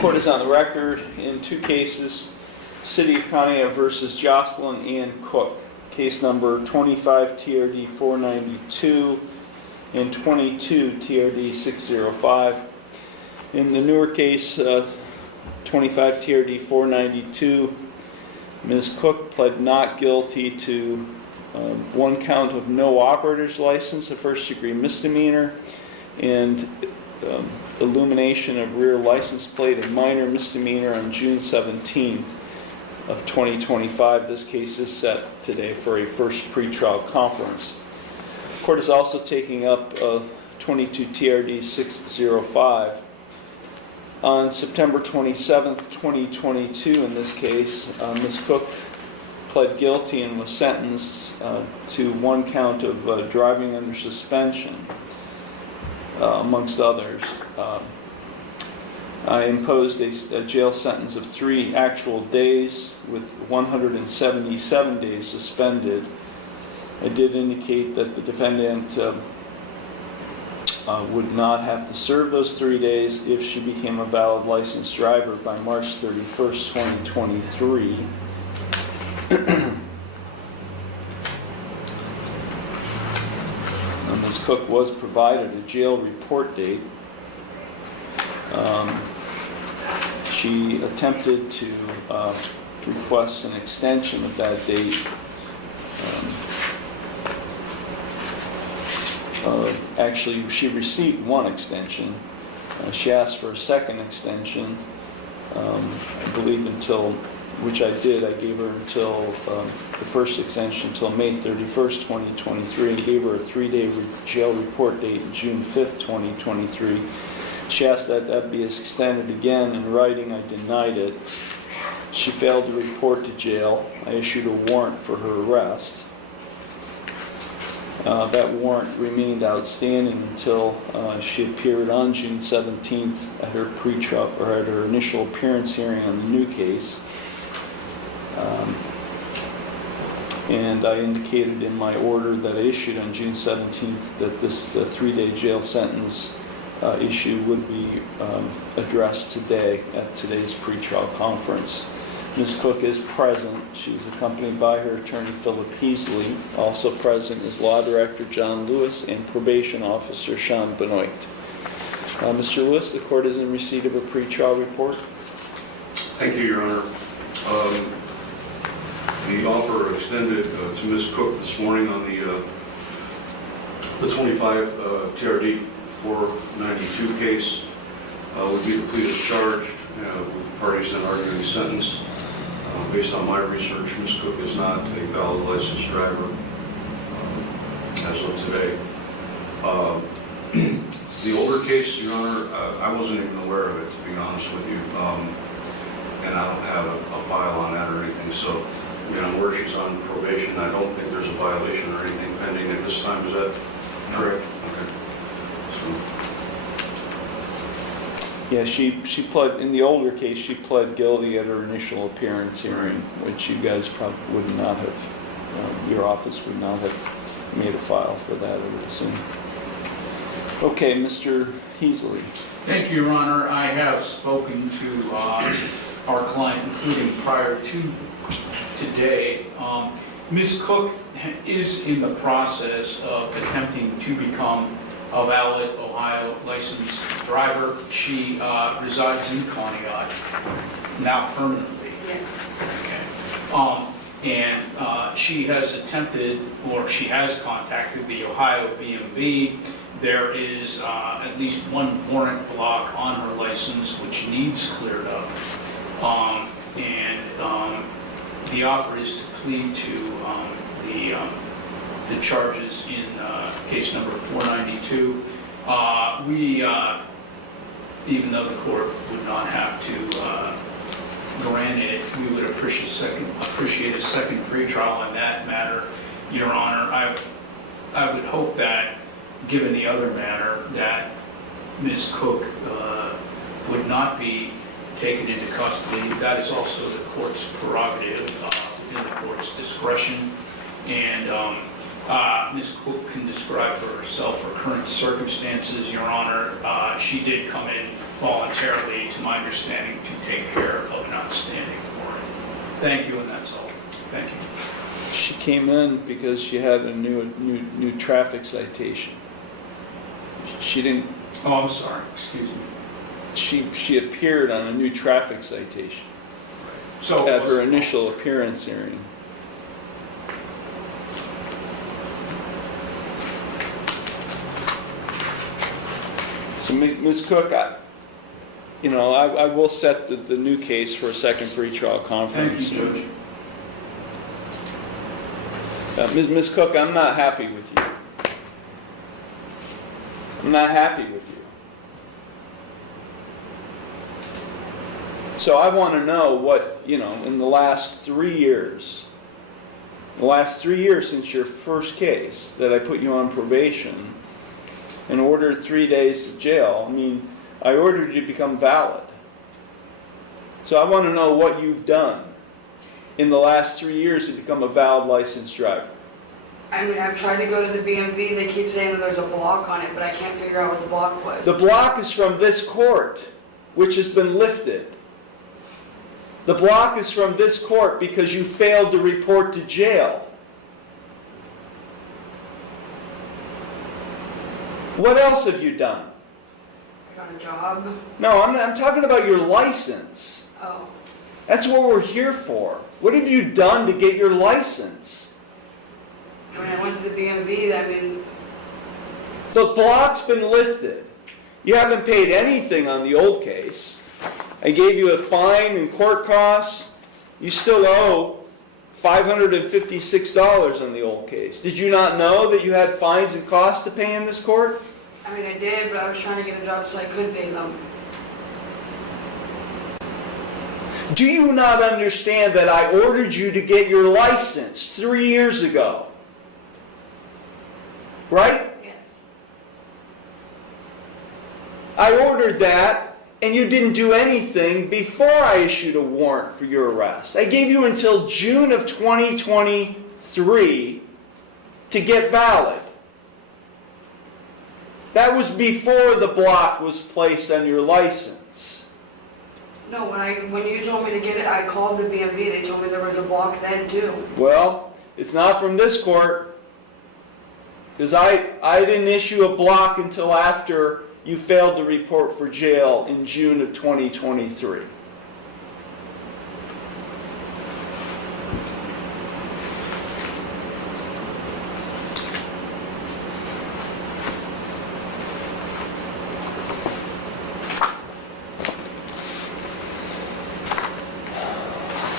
Court is on the record in two cases, City of Pontiac versus Jocelyn Ann Cook, case number 25 TRD 492 and 22 TRD 605. In the newer case, 25 TRD 492, Ms. Cook pled not guilty to one count of no operator's license, a first-degree misdemeanor, and illumination of rear license plate, a minor misdemeanor, on June 17th of 2025. This case is set today for a first pretrial conference. The court is also taking up 22 TRD 605. On September 27th, 2022, in this case, Ms. Cook pled guilty and was sentenced to one count of driving under suspension, amongst others. I imposed a jail sentence of 3 actual days with 177 days suspended. I did indicate that the defendant would not have to serve those 3 days if she became a valid licensed driver by March 31st, 2023. Ms. Cook was provided a jail report date. She attempted to request an extension of that date. Actually, she received one extension. She asked for a second extension, I believe until, which I did. I gave her until the first extension until May 31st, 2023, and gave her a 3-day jail report date, June 5th, 2023. She asked that that be extended again. In writing, I denied it. She failed to report to jail. I issued a warrant for her arrest. That warrant remained outstanding until she appeared on June 17th at her pre-trial, or at her initial appearance hearing on the new case. And I indicated in my order that I issued on June 17th that this 3-day jail sentence issue would be addressed today at today's pretrial conference. Ms. Cook is present. She's accompanied by her attorney, Philip Heasley. Also present is Law Director John Lewis and Probation Officer Sean Benoit. Mr. Lewis, the court is in receipt of a pretrial report. Thank you, Your Honor. The offer extended to Ms. Cook this morning on the 25 TRD 492 case would be the plea of charge with the parties then arguing sentence. Based on my research, Ms. Cook is not a valid licensed driver as of today. The older case, Your Honor, I wasn't even aware of it, to be honest with you, and I don't have a file on that or anything. So, you know, where she's on probation, I don't think there's a violation or anything pending at this time. Is that correct? Okay. Yeah, she pled, in the older case, she pled guilty at her initial appearance hearing, which you guys probably would not have, your office would not have made a file for that, I would assume. Okay, Mr. Heasley. Thank you, Your Honor. I have spoken to our client, including prior to today. Ms. Cook is in the process of attempting to become a valid Ohio licensed driver. She resides in Pontiac now permanently. Okay. And she has attempted, or she has contacted the Ohio BMV. There is at least one warrant block on her license which needs cleared up. The offer is to plead to the charges in case number 492. Even though the court would not have to grant it, we would appreciate a second pretrial on that matter, Your Honor. I would hope that, given the other matter, that Ms. Cook would not be taken into custody. That is also the court's prerogative, within the court's discretion. And Ms. Cook can describe for herself her current circumstances, Your Honor. She did come in voluntarily, to my understanding, to take care of an outstanding warrant. Thank you, and that's all. Thank you. She came in because she had a new traffic citation. She didn't, Oh, I'm sorry, excuse me. she appeared on a new traffic citation So at was her it- initial appearance hearing. So Ms. Cook, I will set the new case for a second pretrial conference. Thank you, Judge. Ms. Cook, I'm not happy with you. I'm not happy with you. So I want to know what, in the last 3 years, since your first case that I put you on probation and ordered 3 days of jail, I ordered you to become valid. So I want to know what you've done in the last 3 years to become a valid licensed driver. I've tried to go to the BMV, they keep saying that there's a block on it, but I can't figure out what the block was. The block is from this court, which has been lifted. The block is from this court because you failed to report to jail. What else have you done? I got a job. No, I'm talking about your license. Oh, That's what we're here for. What have you done to get your license? I went to the BMV, The block's been lifted. You haven't paid anything on the old case. I gave you a fine and court costs. You still owe $556 on the old case. Did you not know that you had fines and costs to pay in this court? I did, but I was trying to get a job so I could pay them. Do you not understand that I ordered you to get your license 3 years ago? Right? Yes. I ordered that, and you didn't do anything before I issued a warrant for your arrest. I gave you until June of 2023 to get valid. That was before the block was placed on your license. No, when you told me to get it, I called the BMV, they told me there was a block then too. Well, it's not from this court, because I didn't issue a block until after you failed to report for jail in June of 2023.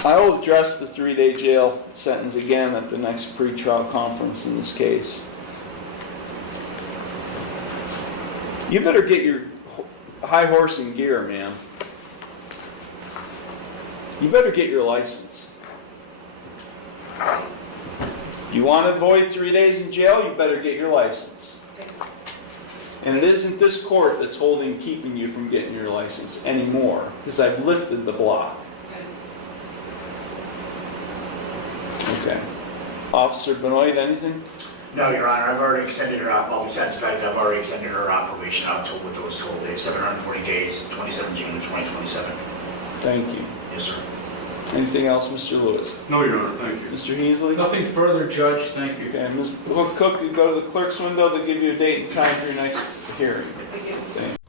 I will address the 3-day jail sentence again at the next pretrial conference in this case. You better get your high horse in gear, man. You better get your license. You want to avoid 3 days in jail, you better get your license. And it isn't this court that's keeping you from getting your license anymore, because I've lifted the block. Okay. Officer Benoit, anything? No, Your Honor, I've already extended her out, well, besides the fact I've already extended her probation out to with those total days, 740 days, 27 June to 2027. Thank you. Yes, sir. Anything else, Mr. Lewis? No, Your Honor, thank you. Mr. Heasley? Nothing further, Judge. Thank you. Okay, Ms. Cook, you go to the clerk's window, they'll give you a date and time for your next hearing. Thank you. Thank you.